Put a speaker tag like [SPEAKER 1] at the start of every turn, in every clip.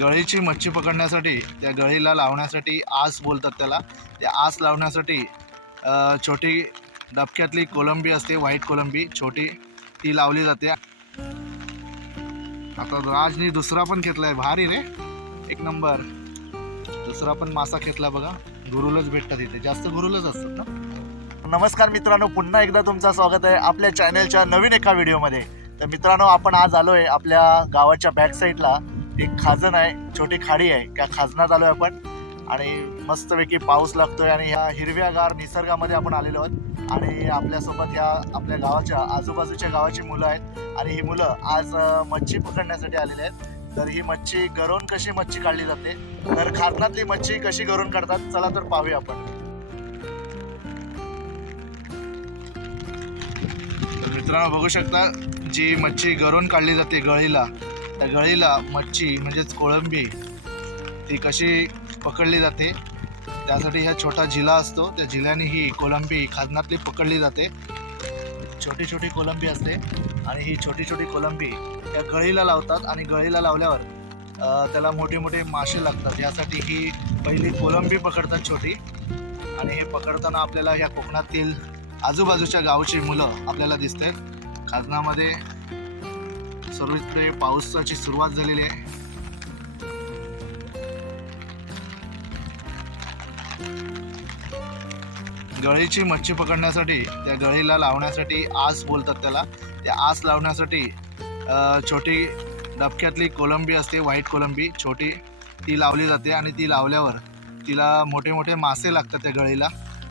[SPEAKER 1] गळीची मच्छी पकडण्यासाठी त्या गळीला लावण्यासाठी आस बोलतात त्याला. त्या आस लावण्यासाठी छोटी डबक्यातली कोलंबी असते व्हाईट कोलंबी छोटी ती लावली जाते. आता राजनी दुसरा पण घेतलाय. भारी रे. एक नंबर. दुसरा पण मासा घेतला बघा. गुरुलच भेटतात इथे. जास्त गुरुलच असतात ना? नमस्कार मित्रांनो. पुन्हा एकदा तुमचं स्वागत आहे आपल्या चॅनलच्या नवीन एका व्हिडिओमध्ये तर मित्रांनो आपण आज आलो आहे आपल्या गावाच्या बॅक साईडला एक खाजण आहे छोटी खाडी आहे त्या खाजणात आलो आहे आपण. आणि मस्तपैकी पाऊस लागतोय आणि ह्या हिरव्यागार निसर्गामध्ये आपण आलेलो आहोत. आणि आपल्यासोबत ह्या आपल्या गावाच्या आजूबाजूच्या गावाची मुलं आहेत. आणि ही मुलं आज मच्छी पकडण्यासाठी आलेली आहेत. तर ही मच्छी गरवून कशी मच्छी काढली जाते? तर खाजणातली मच्छी कशी गरवून काढतात? चला तर पाहूया आपण. मित्रांनो बघू शकता जी मच्छी गरवून काढली जाते गळीला. त्या गळीला मच्छी म्हणजेच कोळंबी ती कशी पकडली जाते त्यासाठी ह्या छोटा झिला असतो. त्या झिल्याने ही कोलंबी खाजनातली पकडली जाते. छोटी छोटी कोलंबी असते आणि ही छोटी छोटी कोलंबी त्या गळीला लावतात आणि गळीला लावल्यावर त्याला मोठे मोठे मासे लागतात. यासाठी ही पहिली कोलंबी पकडतात छोटी आणि हे पकडताना आपल्याला ह्या कोकणातील आजूबाजूच्या गावची मुलं आपल्याला दिसत आहेत खाजनामध्ये सर्वत्र पावसाची सुरुवात झालेली आहे. गळीची मच्छी पकडण्यासाठी त्या गळीला लावण्यासाठी आस बोलतात त्याला. त्या आस लावण्यासाठी छोटी डबक्यातली कोलंबी असते व्हाईट कोलंबी छोटी ती लावली जाते आणि ती लावल्यावर तिला मोठे मोठे मासे लागतात त्या गळीला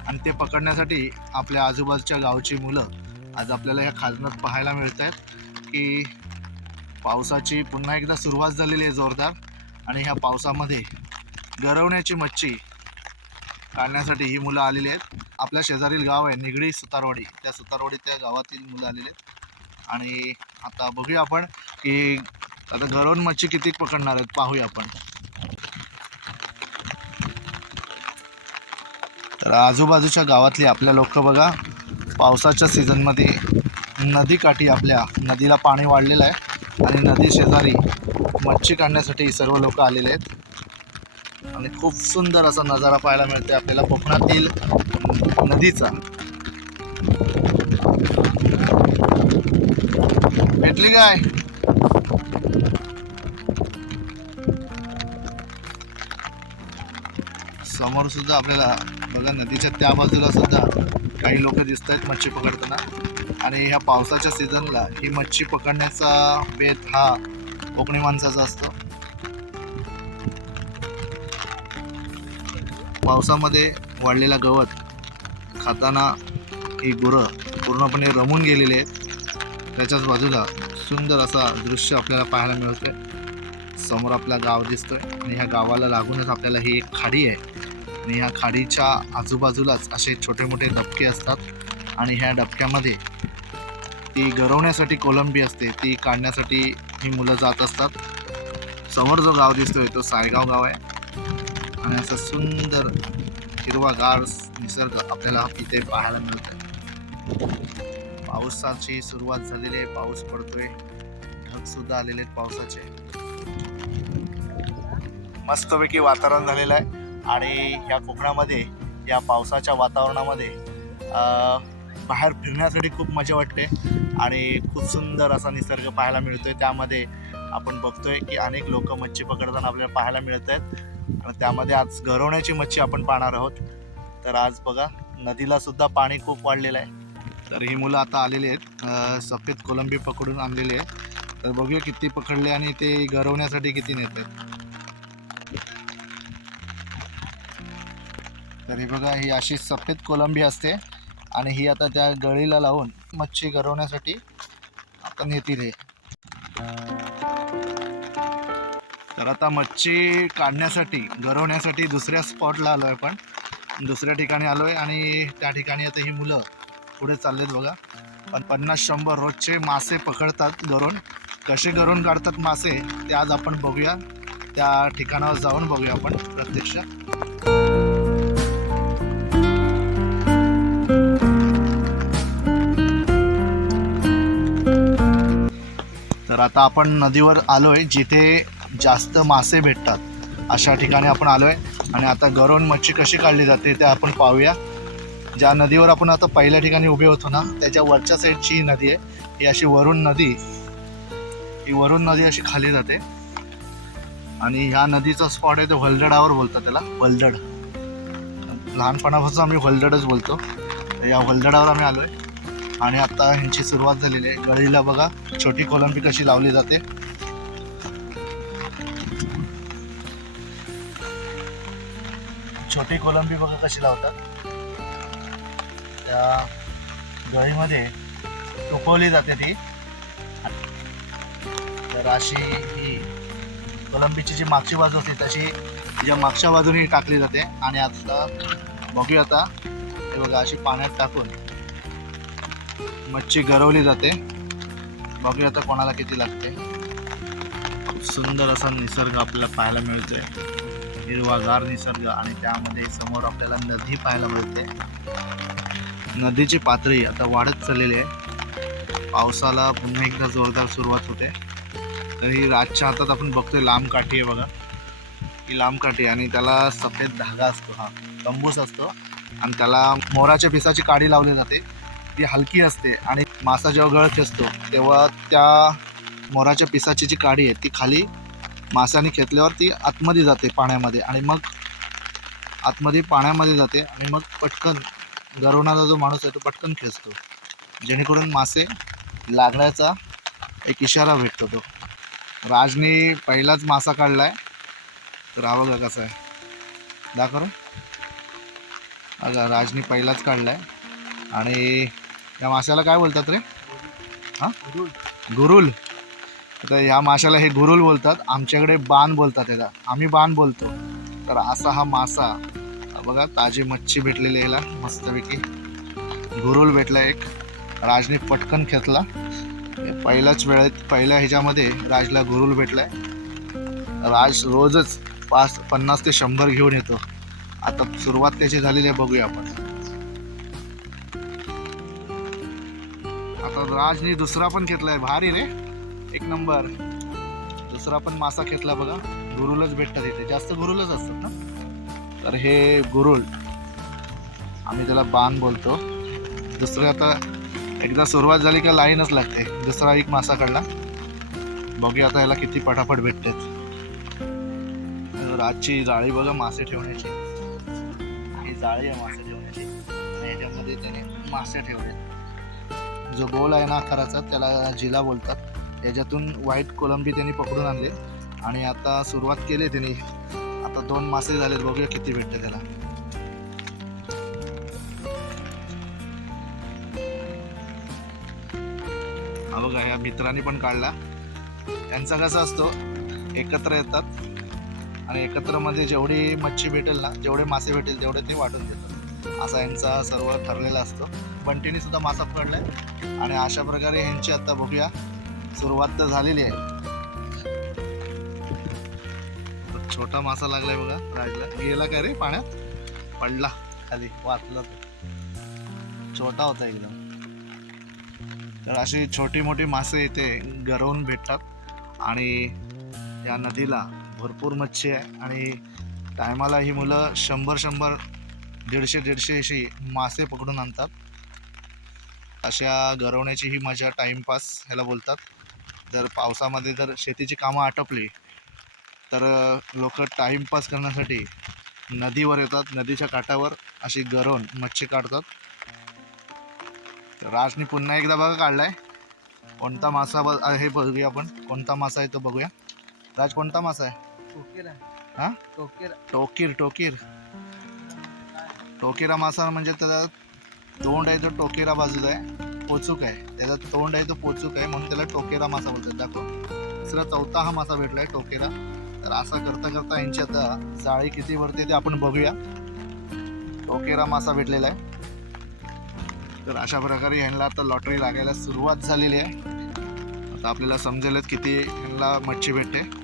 [SPEAKER 1] आणि ते पकडण्यासाठी आपल्या आजूबाजूच्या गावची मुलं आज आपल्याला ह्या खाजनात पाहायला मिळत आहेत की पावसाची पुन्हा एकदा सुरुवात झालेली आहे जोरदार. आणि ह्या पावसामध्ये गरवण्याची मच्छी काढण्यासाठी ही मुलं आलेली आहेत. आपल्या शेजारील गाव आहे निगडी सुतारवाडी. त्या सुतारवाडी त्या गावातील मुलं आलेली आहेत. आणि आता बघूया आपण की आता गरवण मच्छी किती पकडणार आहेत पाहूया आपण. तर आजूबाजूच्या गावातली आपल्या लोक बघा पावसाच्या सीझनमध्ये नदीकाठी आपल्या नदीला पाणी वाढलेलं आहे. आणि नदी शेजारी मच्छी काढण्यासाठी सर्व लोक आलेले आहेत. आणि खूप सुंदर असा नजारा पाहायला मिळते आपल्याला कोकणातील नदीचा. भेटली काय? समोर सुद्धा आपल्याला बघा नदीच्या त्या बाजूला सुद्धा काही लोक दिसत आहेत मच्छी पकडताना. आणि ह्या पावसाच्या सीझनला ही मच्छी पकडण्याचा बेत हा कोकणी माणसाचा असतो. पावसामध्ये वाढलेला गवत खाताना ही गुरं पूर्णपणे रमून गेलेली आहेत. त्याच्याच बाजूला सुंदर असा दृश्य आपल्याला पाहायला मिळतोय. समोर आपला गाव दिसतोय आणि ह्या गावाला लागूनच आपल्याला ही एक खाडी आहे. आणि ह्या खाडीच्या आजूबाजूलाच असे छोटे मोठे डबके असतात. आणि ह्या डबक्यामध्ये ती गरवण्यासाठी कोलंबी असते ती काढण्यासाठी ही मुलं जात असतात. समोर जो गाव दिसतोय तो सायगाव गाव आहे. आणि असं सुंदर हिरवागार निसर्ग आपल्याला इथे पाहायला मिळतो पावसाची सुरुवात झालेली आहे पाऊस पडतोय. ढगसुद्धा आलेले आहेत पावसाचे. मस्तपैकी वातावरण झालेलं आहे. आणि या कोकणामध्ये या पावसाच्या वातावरणामध्ये बाहेर फिरण्यासाठी खूप मजा वाटते आणि खूप सुंदर असा निसर्ग पाहायला मिळतो आहे त्यामध्ये आपण बघतोय की अनेक लोक मच्छी पकडताना आपल्याला पाहायला मिळत आहेत. आणि त्यामध्ये आज गरवण्याची मच्छी आपण पाहणार आहोत. तर आज बघा नदीला सुद्धा पाणी खूप वाढलेलं आहे. तर ही मुलं आता आलेली आहेत. सफेद कोलंबी पकडून आणलेली आहे तर बघूया किती पकडले आणि ते गरवण्यासाठी किती नेतात तर हे बघा ही अशी सफेद कोलंबी असते. आणि ही आता त्या गळीला लावून मच्छी गरवण्यासाठी आता नेतील हे. तर आता मच्छी काढण्यासाठी गरवण्यासाठी दुसऱ्या स्पॉटला आलो आहे आपण. दुसऱ्या ठिकाणी आलो आहे आणि त्या ठिकाणी आता ही मुलं पुढे चाललेत बघा. पण पन्नास शंभर रोजचे मासे पकडतात गरून कसे गरून काढतात मासे ते आज आपण बघूया. त्या ठिकाणावर जाऊन बघूया आपण प्रत्यक्ष. तर आता आपण नदीवर आलोय जिथे जास्त मासे भेटतात. अशा ठिकाणी आपण आलो आहे आणि आता गरवण मच्छी कशी काढली जाते ते आपण पाहूया. ज्या नदीवर आपण आता पहिल्या ठिकाणी उभे होतो ना त्याच्या वरच्या साईडची ही नदी आहे. ही अशी वरुण नदी. ही वरुण नदी अशी खाली जाते. आणि ह्या नदीचा स्पॉट आहे ते व्हलडडावर बोलतात त्याला. वलदड. लहानपणापासून आम्ही वलदडच बोलतो. या वलदडावर आम्ही आलो आहे आणि आता ह्यांची सुरुवात झालेली आहे. गळीला बघा छोटी कोलंबी कशी लावली जाते. छोटी कोलंबी बघा कशी लावतात. त्या गळीमध्ये टुकवली जाते ती. तर अशी ही कोलंबीची जी मागची बाजू असते तशी तिच्या मागच्या बाजूने टाकली जाते. आणि आता बघूया आता हे बघा अशी पाण्यात टाकून मच्छी गरवली जाते. बघूया आता कोणाला किती लागते. खूप सुंदर असा निसर्ग आपल्याला पाहायला मिळतोय. हिरवागार निसर्ग आणि त्यामध्ये समोर आपल्याला नदी पाहायला मिळते. नदीची पातळी आता वाढत चाललेली आहे. पावसाला पुन्हा एकदा जोरदार सुरुवात होते. तरी रातच्या हातात आपण बघतोय लांब काठी आहे बघा. ही लांब काठी आणि त्याला सफेद धागा असतो हा. तंबूस असतो. आणि त्याला मोराच्या पिसाची काडी लावली जाते. ती हलकी असते आणि मासा जेव्हा गळ खेचतो तेव्हा त्या मोराच्या पिसाची जी काडी आहे ती खाली मासाने खेचल्यावर ती आतमध्ये जाते पाण्यामध्ये आणि मग आतमध्ये पाण्यामध्ये जाते आणि मग पटकन गरवणारा जो माणूस आहे तो पटकन खेचतो. जेणेकरून मासे लागण्याचा एक इशारा भेटतो तो. राजने पहिलाच मासा काढला आहे तर हा बघा कसा आहे. दाखव रे. राजनी पहिलाच काढला आहे आणि या माशाला काय बोलतात रे? हां? गुरुल. तर ह्या माशाला हे गुरुल बोलतात. आमच्याकडे बाण बोलतात याला. आम्ही बाण बोलतो. तर असा हा मासा बघा ताजी मच्छी भेटलेली ह्याला याला. मस्तपैकी गुरुल भेटला एक. राजने पटकन खेचला. पहिल्याच वेळेत पहिल्या ह्याच्यामध्ये राजला गुरुल भेटलाय. राज रोजच पाच पन्नास ते शंभर घेऊन येतो. आता सुरुवात त्याची झालेली आहे बघूया आपण. तर राजने दुसरा पण घेतलाय. भारी रे. एक नंबर. दुसरा पण मासा घेतला बघा. गुरुलच भेटतात इथे. जास्त गुरुलच असतात ना? तर हे गुरुल. आम्ही त्याला बाण बोलतो. दुसरं आता एकदा सुरुवात झाली का लाईनच लागते. दुसरा एक मासा काढला. बघूया आता याला किती पटापट भेटतात. आजची जाळी बघा मासे ठेवण्याची. ही जाळी आहे मासे ठेवण्याची. आणि याच्यामध्ये त्याने मासे ठेवले जो गोल आहे ना आकाराचा त्याला जिला बोलतात. याच्यातून व्हाईट कोलंबी त्यांनी पकडून आणले. आणि आता सुरुवात केली त्यांनी. आता दोन मासे झालेत बघूया किती भेटते त्याला. हा बघा या मित्रांनी पण काढला. त्यांचा कसा असतो एकत्र येतात. आणि एकत्रमध्ये जेवढी मच्छी भेटेल ना जेवढे मासे भेटेल तेवढे ते वाटून देतात. असा यांचा सर्व ठरलेला असतो. बंटीने सुद्धा मासा पकडलाय. आणि अशा प्रकारे यांची आता बघूया सुरुवात तर झालेली आहे. छोटा मासा लागलाय बघा राजला गेला का रे पाण्यात? पडला खाली वाचला छोटा होता एकदम. तर अशी छोटी मोठी मासे इथे गरवून भेटतात. आणि या नदीला भरपूर मच्छी आहे. आणि टायमाला ही मुलं शंभर शंभर दीडशे दीडशे अशी मासे पकडून आणतात. अशा गरवण्याची ही मजा टाईमपास ह्याला बोलतात. जर पावसामध्ये जर शेतीची कामं आटपली तर लोक टाईमपास करण्यासाठी नदीवर येतात. नदीच्या काठावर अशी गरवून मच्छी काढतात. राजनी पुन्हा एकदा बघा काढलाय. कोणता मासा ब हे बघूया आपण. कोणता मासा आहे तो बघूया. राज कोणता मासा आहे?
[SPEAKER 2] टोकेरा
[SPEAKER 1] हा?
[SPEAKER 2] टोकेरा
[SPEAKER 1] टोकीर टोकीर. टोकिरा मासा म्हणजे त्याचा तोंड आहे तो टोकेरा बाजूला आहे पोचूक आहे. त्याचा तोंड आहे तो पोचूक आहे म्हणून त्याला टोकेरा मासा बोलतात. दाखव. दुसरा चौथा हा मासा भेटला आहे टोकेरा. तर असा करता करता यांची आता जाळी किती वरती ते आपण बघूया. टोकेरा मासा भेटलेला आहे. तर अशा प्रकारे यांना आता लॉटरी लागायला सुरुवात झालेली आहे. आता आपल्याला समजेलच किती यांना मच्छी भेटते.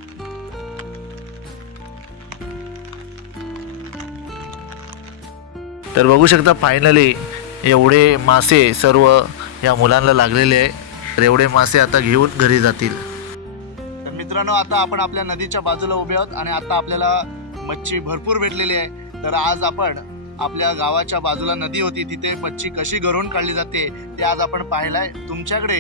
[SPEAKER 1] तर बघू शकता फायनली एवढे मासे सर्व या मुलांना लागलेले आहे. तर एवढे मासे आता घेऊन घरी जातील. तर मित्रांनो आता आपण आपल्या नदीच्या बाजूला उभे आहोत आणि आता आपल्याला मच्छी भरपूर भेटलेली आहे. तर आज आपण आपल्या गावाच्या बाजूला नदी होती. तिथे मच्छी कशी घरून काढली जाते ते आज आपण पाहिलंय. तुमच्याकडे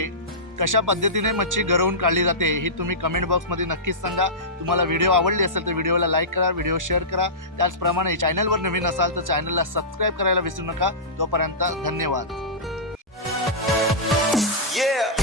[SPEAKER 1] कशा पद्धतीने मच्छी गरवून काढली जाते ही तुम्ही कमेंट बॉक्समध्ये नक्कीच सांगा. तुम्हाला व्हिडिओ आवडली असेल तर व्हिडिओला लाईक करा व्हिडिओ शेअर करा. त्याचप्रमाणे चॅनलवर नवीन असाल तर चॅनलला सबस्क्राईब करायला विसरू नका. तोपर्यंत धन्यवाद.
[SPEAKER 2] Yeah.